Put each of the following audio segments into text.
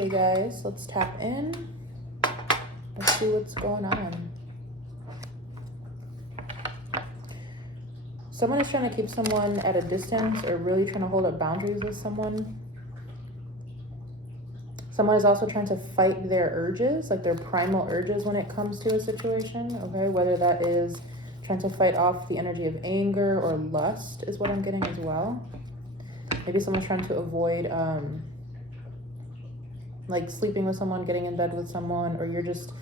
Okay, guys, let's tap in. Let's see what's going on. Someone is trying to keep someone at a distance or really trying to hold up boundaries with someone. Someone is also trying to fight their urges, like their primal urges when it comes to a situation, okay? Whether that is trying to fight off the energy of anger or lust is what I'm getting as well. Maybe someone's trying to avoid like sleeping with someone, getting in bed with someone, or you're just,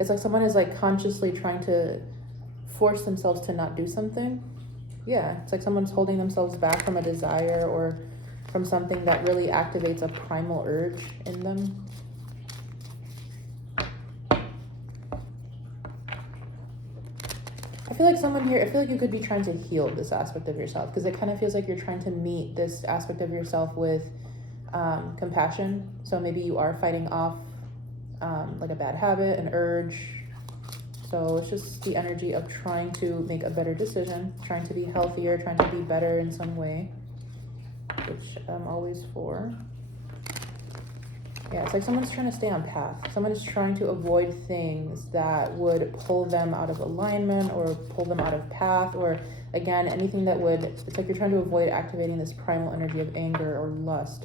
it's like someone is like consciously trying to force themselves to not do something. Yeah, it's like someone's holding themselves back from a desire or from something that really activates a primal urge in them. I feel like someone here, I feel like you could be trying to heal this aspect of yourself, because it kind of feels like you're trying to meet this aspect of yourself with compassion. So maybe you are fighting off like a bad habit, an urge. So it's just the energy of trying to make a better decision, trying to be healthier, trying to be better in some way, which I'm always for. Yeah, it's like someone's trying to stay on path. Someone is trying to avoid things that would pull them out of alignment or pull them out of path, or again, anything that would, it's like you're trying to avoid activating this primal energy of anger or lust.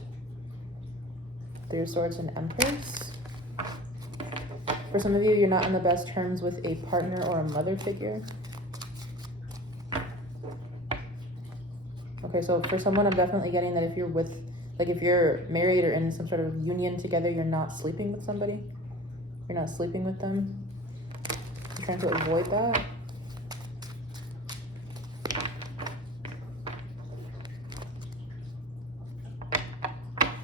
Three of Swords and Empress. For some of you, you're not on the best terms with a partner or a mother figure. Okay, so for someone, I'm definitely getting that if you're with, like if you're married or in some sort of union together, you're not sleeping with somebody. You're not sleeping with them. You're trying to avoid that.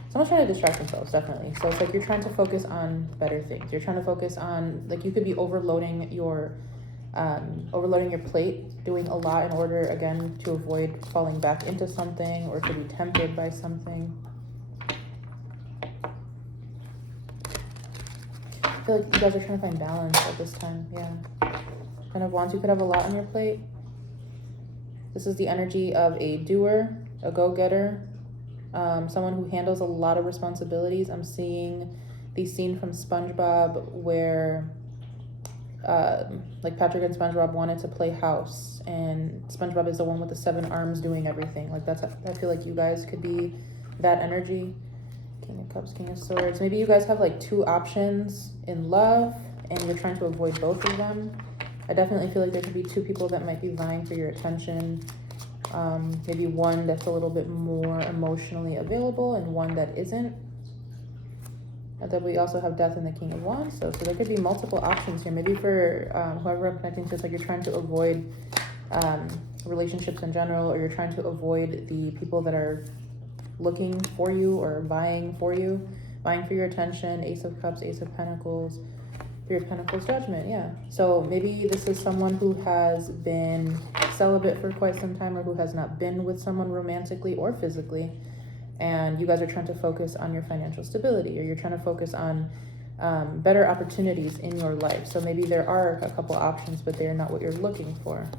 Someone's trying to distract themselves, definitely. So it's like you're trying to focus on better things. You're trying to focus on, like you could be overloading your plate, doing a lot in order, again, to avoid falling back into something or to be tempted by something. I feel like you guys are trying to find balance at this time, yeah. Ten of Wands, you could have a lot on your plate. This is the energy of a doer, a go-getter, someone who handles a lot of responsibilities. I'm seeing the scene from SpongeBob where like Patrick and SpongeBob wanted to play house, and SpongeBob is the one with the 7 arms doing everything. Like that's, I feel like you guys could be that energy. King of Cups, King of Swords. Maybe you guys have like 2 options in love and you're trying to avoid both of them. I definitely feel like there could be 2 people that might be vying for your attention. Maybe one that's a little bit more emotionally available and one that isn't. And then we also have Death and the King of Wands. So there could be multiple options here. Maybe for whoever I'm connecting to, it's like you're trying to avoid relationships in general, or you're trying to avoid the people that are looking for you or vying for your attention. Ace of Cups, Ace of Pentacles, 3 of Pentacles, Judgment. Yeah, so maybe this is someone who has been celibate for quite some time, or who has not been with someone romantically or physically, and you guys are trying to focus on your financial stability, or you're trying to focus on better opportunities in your life. So maybe there are a couple options, but they're not what you're looking for.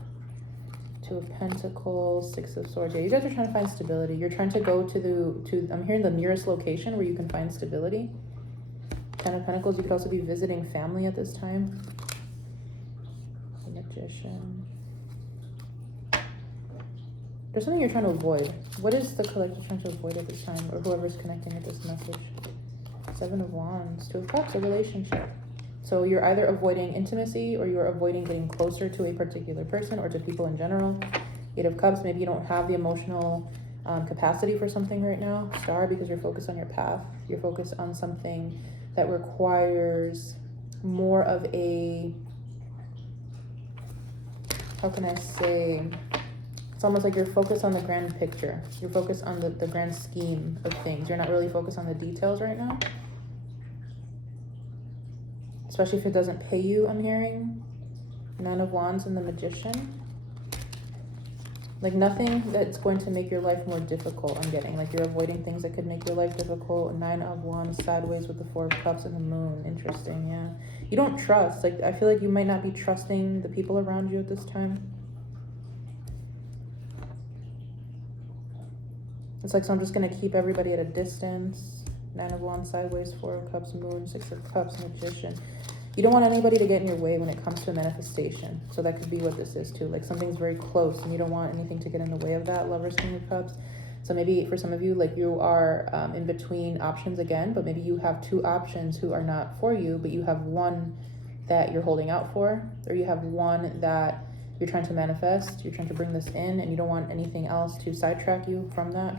2 of Pentacles, 6 of Swords. Yeah, you guys are trying to find stability. You're trying to go to I'm hearing the nearest location where you can find stability. 10 of Pentacles, you could also be visiting family at this time. The Magician. There's something you're trying to avoid. What is the collective trying to avoid at this time, or whoever's connecting with this message? 7 of Wands, 2 of Cups, a relationship. So you're either avoiding intimacy, or you're avoiding getting closer to a particular person or to people in general. 8 of Cups, maybe you don't have the emotional capacity for something right now. Star, because you're focused on your path. You're focused on something that requires more of a, how can I say, it's almost like you're focused on the grand picture. You're focused on the grand scheme of things. You're not really focused on the details right now. Especially if it doesn't pay you, I'm hearing. 9 of Wands and the Magician. Like nothing that's going to make your life more difficult, I'm getting. Like you're avoiding things that could make your life difficult. 9 of Wands sideways with the 4 of Cups and the Moon. Interesting, yeah. You don't trust. Like I feel like you might not be trusting the people around you at this time. It's like, so I'm just going to keep everybody at a distance. Nine of Wands sideways, Four of Cups, Moon, Six of Cups, Magician. You don't want anybody to get in your way when it comes to a manifestation. So that could be what this is too. Like something's very close and you don't want anything to get in the way of that. Lovers, King of Cups. So maybe for some of you, like you are in between options again, but maybe you have two options who are not for you, but you have one that you're holding out for, or you have one that you're trying to manifest, you're trying to bring this in, and you don't want anything else to sidetrack you from that.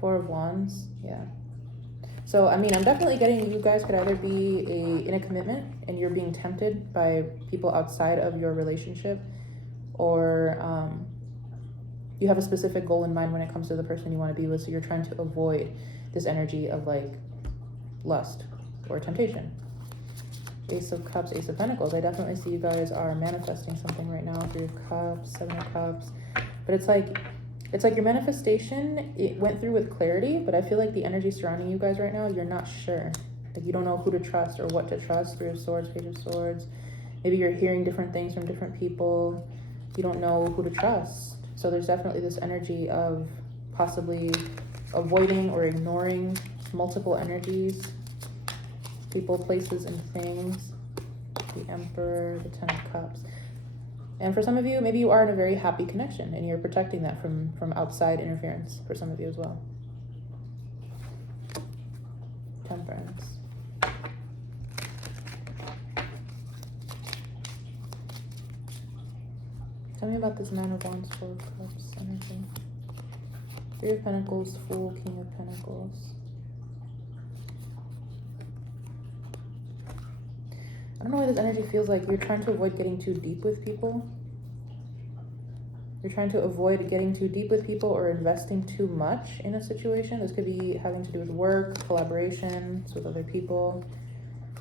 Four of Wands, yeah. So, I mean, I'm definitely getting you guys could either be in a commitment and you're being tempted by people outside of your relationship, or you have a specific goal in mind when it comes to the person you want to be with, so you're trying to avoid this energy of like lust or temptation. Ace of Cups, Ace of Pentacles. I definitely see you guys are manifesting something right now. Three of Cups, Seven of Cups. But it's like your manifestation, it went through with clarity, but I feel like the energy surrounding you guys right now, you're not sure. Like you don't know who to trust or what to trust. Three of Swords, Page of Swords. Maybe you're hearing different things from different people. You don't know who to trust. So there's definitely this energy of possibly avoiding or ignoring multiple energies, people, places, and things. The Emperor, the Ten of Cups. And for some of you, maybe you are in a very happy connection and you're protecting that from outside interference for some of you as well. Temperance. Tell me about this Nine of Wands, Four of Cups energy. Three of Pentacles, Fool, King of Pentacles. I don't know why this energy feels like you're trying to avoid getting too deep with people. You're trying to avoid getting too deep with people or investing too much in a situation. This could be having to do with work, collaborations with other people.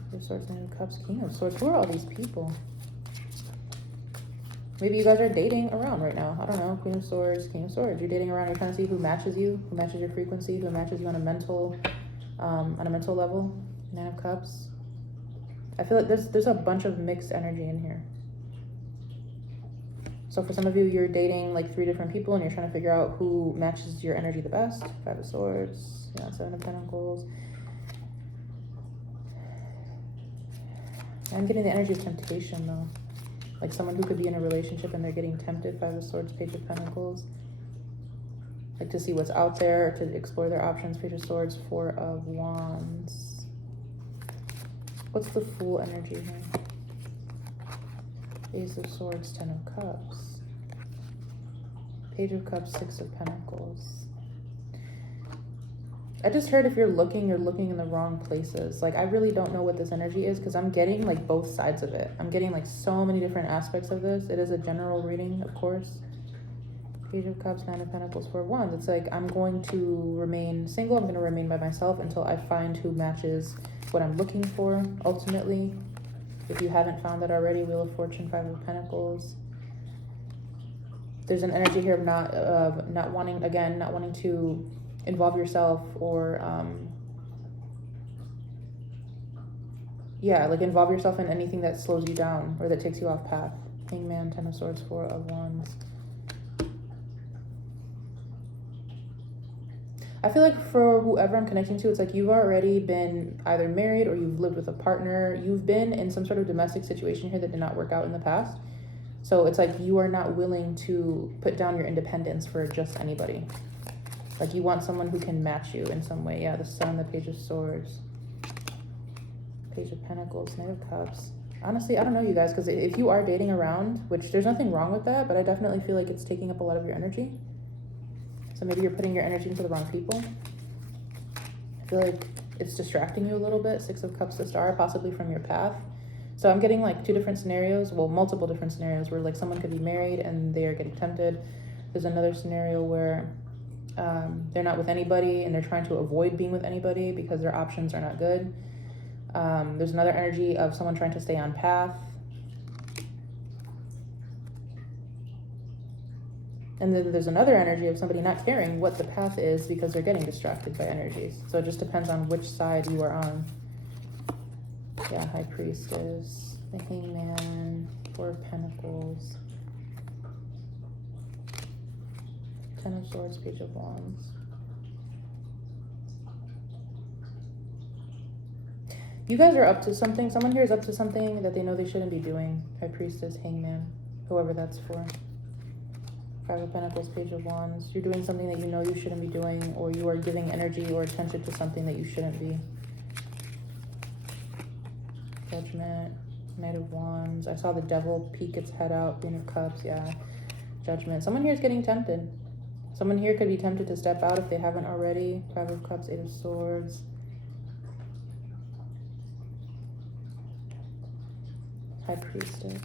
Three of Swords, Nine of Cups, King of Swords. Who are all these people? Maybe you guys are dating around right now. I don't know. Queen of Swords, King of Swords. You're dating around. You're trying to see who matches you, who matches your frequency, who matches you on a mental level. Nine of Cups. I feel like there's a bunch of mixed energy in here. So for some of you, you're dating like 3 different people and you're trying to figure out who matches your energy the best. Five of Swords, yeah, Seven of Pentacles. I'm getting the energy of temptation though. Like someone who could be in a relationship and they're getting tempted. Five of Swords, Page of Pentacles. Like to see what's out there, to explore their options. Page of Swords, Four of Wands. What's the Fool energy here? Ace of Swords, Ten of Cups. Page of Cups, Six of Pentacles. I just heard if you're looking in the wrong places. Like, I really don't know what this energy is because I'm getting, like, both sides of it. I'm getting, like, so many different aspects of this. It is a general reading, of course. Page of Cups, Nine of Pentacles, Four of Wands. It's like I'm going to remain single. I'm going to remain by myself until I find who matches what I'm looking for, ultimately. If you haven't found that already, Wheel of Fortune, Five of Pentacles. There's an energy here of not wanting to involve yourself or like involve yourself in anything that slows you down or that takes you off path. Hangman, Ten of Swords, Four of Wands. I feel like for whoever I'm connecting to, it's like you've already been either married or you've lived with a partner. You've been in some sort of domestic situation here that did not work out in the past. So it's like you are not willing to put down your independence for just anybody. Like you want someone who can match you in some way. Yeah, the Sun, the Page of Swords, Page of Pentacles, Knight of Cups. Honestly, I don't know, you guys, because if you are dating around, which there's nothing wrong with that, but I definitely feel like it's taking up a lot of your energy. So maybe you're putting your energy into the wrong people. I feel like it's distracting you a little bit. Six of Cups, the Star, possibly from your path. So I'm getting like two different scenarios, well, multiple different scenarios where like someone could be married and they are getting tempted. There's another scenario where they're not with anybody and they're trying to avoid being with anybody because their options are not good. There's another energy of someone trying to stay on path. And then there's another energy of somebody not caring what the path is because they're getting distracted by energies. So it just depends on which side you are on. Yeah, High Priestess, the Hangman, Four of Pentacles, Ten of Swords, Page of Wands. You guys are up to something. Someone here is up to something that they know they shouldn't be doing. High Priestess, Hangman, whoever that's for. Five of Pentacles, Page of Wands. You're doing something that you know you shouldn't be doing, or you are giving energy or attention to something that you shouldn't be. Judgment, Knight of Wands. I saw the Devil peek its head out. Queen of Cups, yeah. Judgment. Someone here is getting tempted. Someone here could be tempted to step out if they haven't already. Five of Cups, Eight of Swords. High Priestess.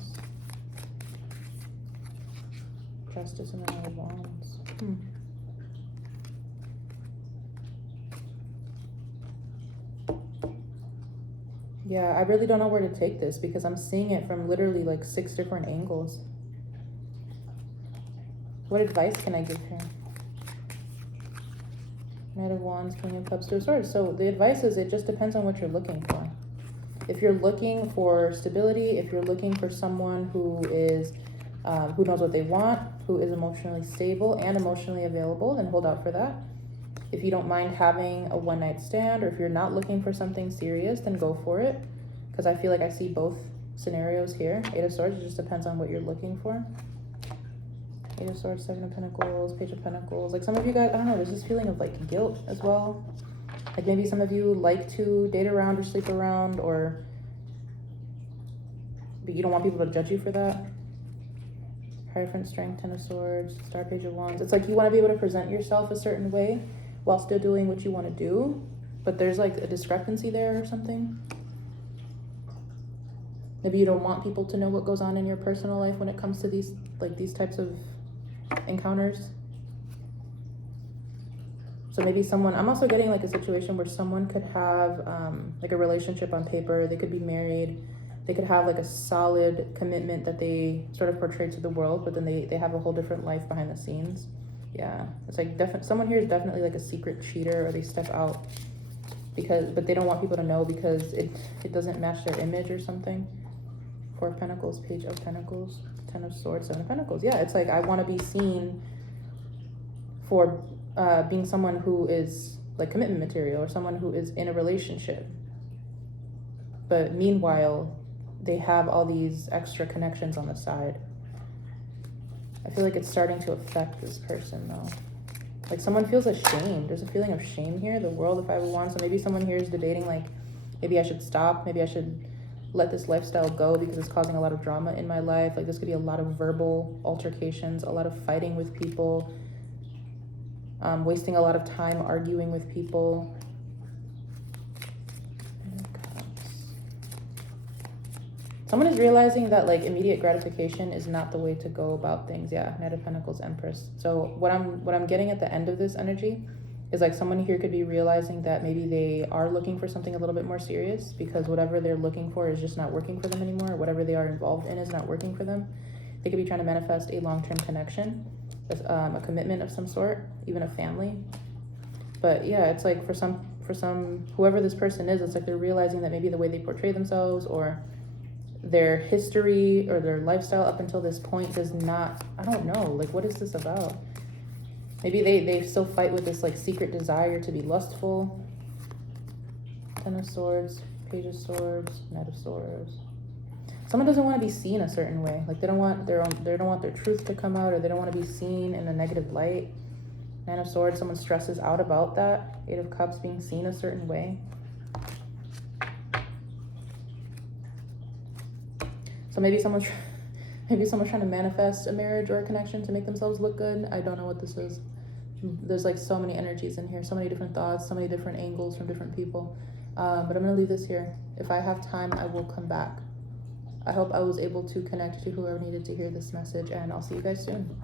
Justice and the Knight of Wands. Yeah, I really don't know where to take this because I'm seeing it from literally like 6 different angles. What advice can I give here? Knight of Wands, King of Cups, Two of Swords. So the advice is it just depends on what you're looking for. If you're looking for stability, if you're looking for someone who is who knows what they want, who is emotionally stable and emotionally available, then hold out for that. If you don't mind having a one-night stand, or if you're not looking for something serious, then go for it. Because I feel like I see both scenarios here. Eight of Swords, it just depends on what you're looking for. Eight of Swords, Seven of Pentacles, Page of Pentacles. Like some of you guys, I don't know, there's this feeling of like guilt as well. Like maybe some of you like to date around or sleep around, but you don't want people to judge you for that. Hierophant, Strength, Ten of Swords, Star, Page of Wands. It's like you want to be able to present yourself a certain way while still doing what you want to do, but there's like a discrepancy there or something. Maybe you don't want people to know what goes on in your personal life when it comes to these types of encounters. So maybe someone, I'm also getting like a situation where someone could have like a relationship on paper. They could be married. They could have like a solid commitment that they sort of portray to the world, but then they have a whole different life behind the scenes. Yeah, it's like someone here is definitely like a secret cheater, or they step out but they don't want people to know because it doesn't match their image or something. Four of Pentacles, Page of Pentacles, Ten of Swords, Seven of Pentacles. Yeah, it's like I want to be seen for being someone who is like commitment material, or someone who is in a relationship. But meanwhile, they have all these extra connections on the side. I feel like it's starting to affect this person though. Like someone feels ashamed. There's a feeling of shame here. The World, the Five of Wands. So maybe someone here is debating like, maybe I should stop. Maybe I should let this lifestyle go because it's causing a lot of drama in my life. Like this could be a lot of verbal altercations, a lot of fighting with people, wasting a lot of time arguing with people. Someone is realizing that like immediate gratification is not the way to go about things. Yeah, Knight of Pentacles, Empress. So what I'm getting at the end of this energy is like someone here could be realizing that maybe they are looking for something a little bit more serious because whatever they're looking for is just not working for them anymore. Whatever they are involved in is not working for them. They could be trying to manifest a long-term connection, a commitment of some sort, even a family. But yeah, it's like for some whoever this person is, it's like they're realizing that maybe the way they portray themselves or their history or their lifestyle up until this point does not, I don't know, like what is this about? Maybe they still fight with this like secret desire to be lustful. Ten of Swords, Page of Swords, Knight of Swords. Someone doesn't want to be seen a certain way. Like they don't want their truth to come out, or they don't want to be seen in a negative light. Nine of Swords, someone stresses out about that. Eight of Cups, being seen a certain way. So maybe someone's trying to manifest a marriage or a connection to make themselves look good. I don't know what this is. There's like so many energies in here, so many different thoughts, so many different angles from different people. But I'm going to leave this here. If I have time, I will come back. I hope I was able to connect to whoever needed to hear this message, and I'll see you guys soon.